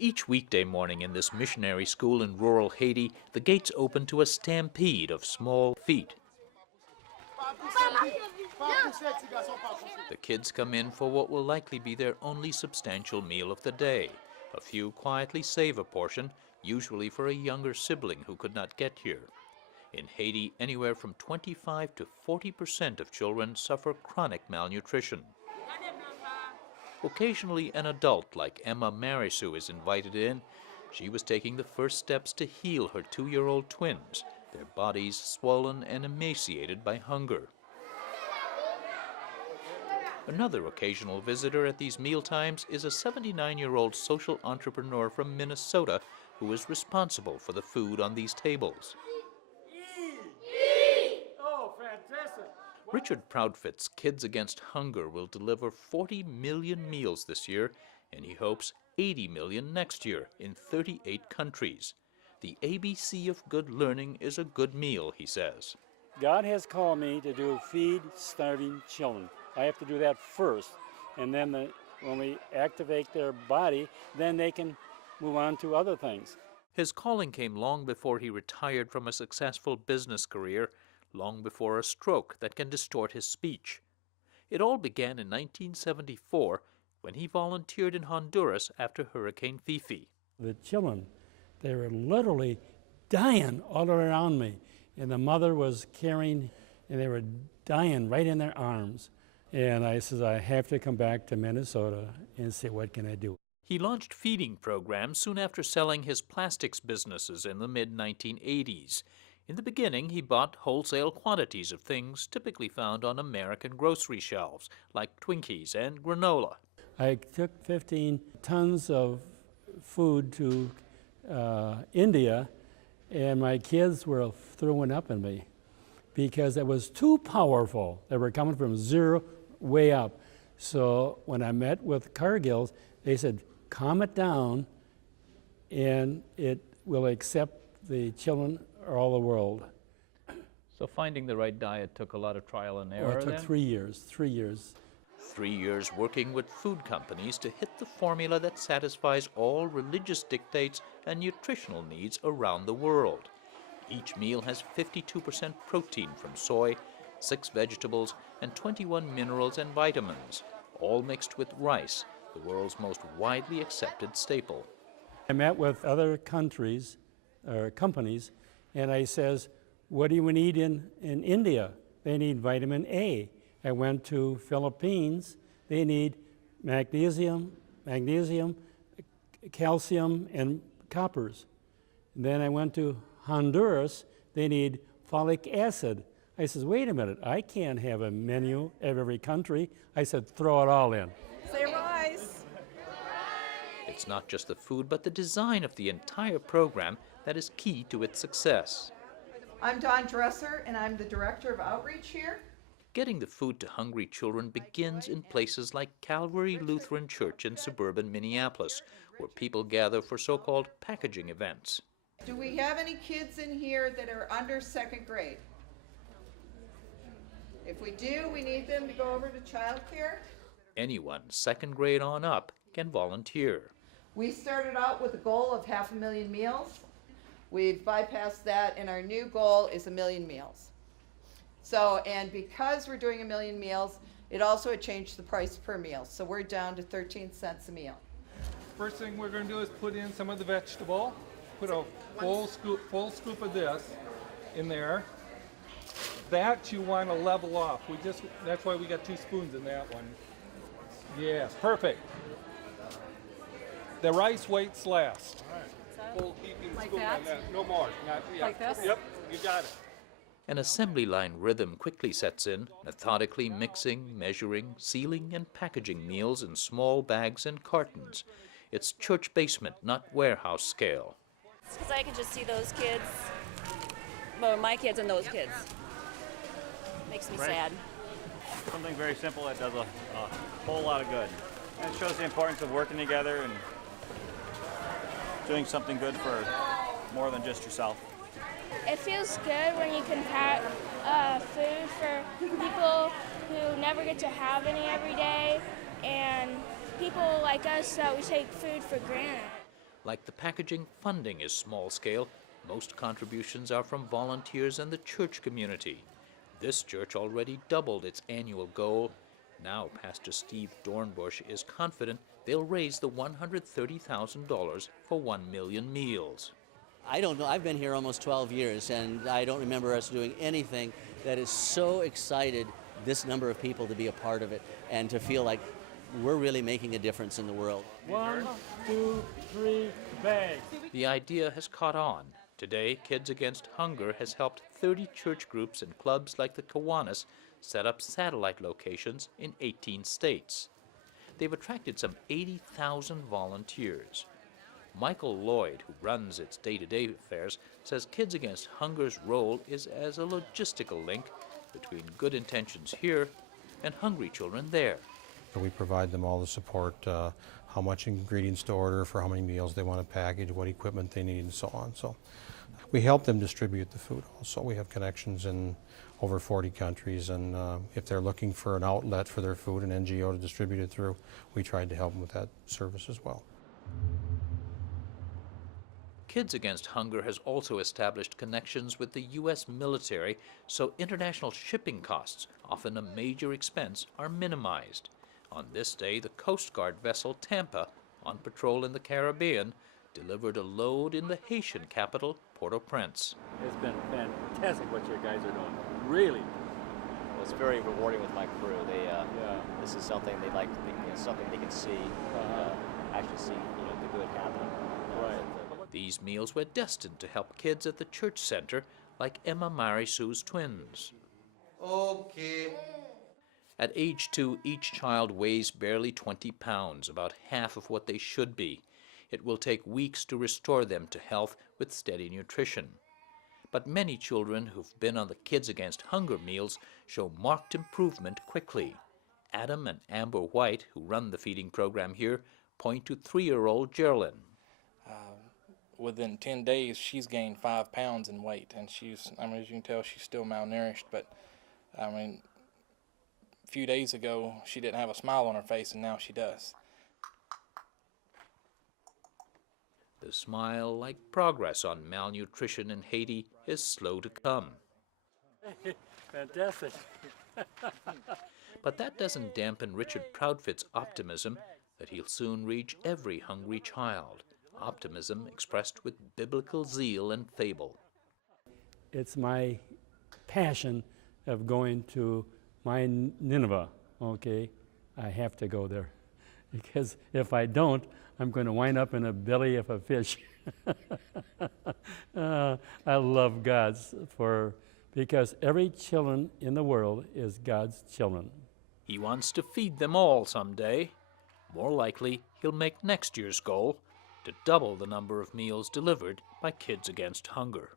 Each weekday morning in this missionary school in rural Haiti, the gates open to a stampede of small feet. The kids come in for what will likely be their only substantial meal of the day. A few quietly save a portion, usually for a younger sibling who could not get here. In Haiti, anywhere from 25 to 40% of children suffer chronic malnutrition. Occasionally, an adult like Emma Marisu is invited in. She was taking the first steps to heal her 2-year-old twins, their bodies swollen and emaciated by hunger. Another occasional visitor at these mealtimes is a 79-year-old social entrepreneur from Minnesota who is responsible for the food on these tables. Oh, fantastic. Richard Proudfit's Kids Against Hunger will deliver 40 million meals this year, and he hopes 80 million next year in 38 countries. The ABC of good learning is a good meal, he says. God has called me to do feed starving children. I have to do that first, and then when we activate their body, then they can move on to other things. His calling came long before he retired from a successful business career, long before a stroke that can distort his speech. It all began in 1974 when he volunteered in Honduras after Hurricane Fifi. The children, they were literally dying all around me, and the mother was carrying, and they were dying right in their arms. And I said, I have to come back to Minnesota and see what can I do. He launched feeding programs soon after selling his plastics businesses in the mid-1980s. In the beginning, he bought wholesale quantities of things typically found on American grocery shelves, like Twinkies and granola. I took 15 tons of food to India, and my kids were throwing up at me because it was too powerful. They were coming from zero way up. So when I met with Cargills, they said, calm it down, and it will accept the children all the world. So finding the right diet took a lot of trial and error. It took 3 years, 3 years. 3 years working with food companies to hit the formula that satisfies all religious dictates and nutritional needs around the world. Each meal has 52% protein from soy, 6 vegetables, and 21 minerals and vitamins, all mixed with rice, the world's most widely accepted staple. I met with other countries, or companies, and I says, what do you need in India? They need vitamin A. I went to Philippines, they need magnesium, calcium, and coppers. And then I went to Honduras, they need folic acid. I says, wait a minute, I can't have a menu of every country. I said, throw it all in. Say rise. It's not just the food, but the design of the entire program that is key to its success. I'm Dawn Dresser, and I'm the Director of Outreach here. Getting the food to hungry children begins in places like Calvary Lutheran Church in suburban Minneapolis, where people gather for so-called packaging events. Do we have any kids in here that are under 2nd grade? If we do, we need them to go over to child care. Anyone 2nd grade on up can volunteer. We started out with a goal of 500,000 meals. We've bypassed that, and our new goal is 1 million meals. So, and because we're doing 1 million meals, it also had changed the price per meal. So we're down to 13 cents a meal. First thing we're going to do is put in some of the vegetable. Put a full scoop of this in there. That you want to level off. That's why we got 2 spoons in that one. Yes, perfect. The rice waits last. All right. Full heaping Like scoop that? on that. No more. Like this? Yep, you got it. An assembly line rhythm quickly sets in, methodically mixing, measuring, sealing, and packaging meals in small bags and cartons. It's church basement, not warehouse scale. Because I could just see those kids, well, my kids and those kids. Makes me sad. Something very simple that does a whole lot of good. And it shows the importance of working together and doing something good for more than just yourself. It feels good when you can pack food for people who never get to have any every day, and people like us that we take food for granted. Like the packaging, funding is small scale. Most contributions are from volunteers and the church community. This church already doubled its annual goal. Now Pastor Steve Dornbush is confident they'll raise the $130,000 for 1 million meals. I don't know. I've been here almost 12 years, and I don't remember us doing anything that has so excited this number of people to be a part of it and to feel like we're really making a difference in the world. 1, 2, 3, bags. The idea has caught on. Today, Kids Against Hunger has helped 30 church groups and clubs like the Kiwanis set up satellite locations in 18 states. They've attracted some 80,000 volunteers. Michael Lloyd, who runs its day-to-day affairs, says Kids Against Hunger's role is as a logistical link between good intentions here and hungry children there. We provide them all the support, how much ingredients to order, for how many meals they want to package, what equipment they need, and so on. So we help them distribute the food also. We have connections in over 40 countries, and if they're looking for an outlet for their food, an NGO to distribute it through, we tried to help them with that service as well. Kids Against Hunger has also established connections with the U.S. military, so international shipping costs, often a major expense, are minimized. On this day, the Coast Guard vessel Tampa, on patrol in the Caribbean, delivered a load in the Haitian capital, Port-au-Prince. It's been fantastic what you guys are doing, really. Well, it's very rewarding with my crew. This is something they like, something they can see, actually see, the good happening. Right. These meals were destined to help kids at the church center, like Emma Marisu's twins. Okay. At age 2, each child weighs barely 20 pounds, about half of what they should be. It will take weeks to restore them to health with steady nutrition. But many children who've been on the Kids Against Hunger meals show marked improvement quickly. Adam and Amber White, who run the feeding program here, point to 3-year-old Geraldine. Within 10 days, she's gained 5 pounds in weight, and as you can tell, she's still malnourished, but, a few days ago, she didn't have a smile on her face, and now she does. The smile, like progress on malnutrition in Haiti, is slow to come. Fantastic. But that doesn't dampen Richard Proudfit's optimism that he'll soon reach every hungry child. Optimism expressed with biblical zeal and fable. It's my passion of going to my Nineveh, okay? I have to go there. Because if I don't, I'm going to wind up in the belly of a fish. I love God's because every children in the world is God's children. He wants to feed them all someday. More likely, he'll make next year's goal to double the number of meals delivered by Kids Against Hunger.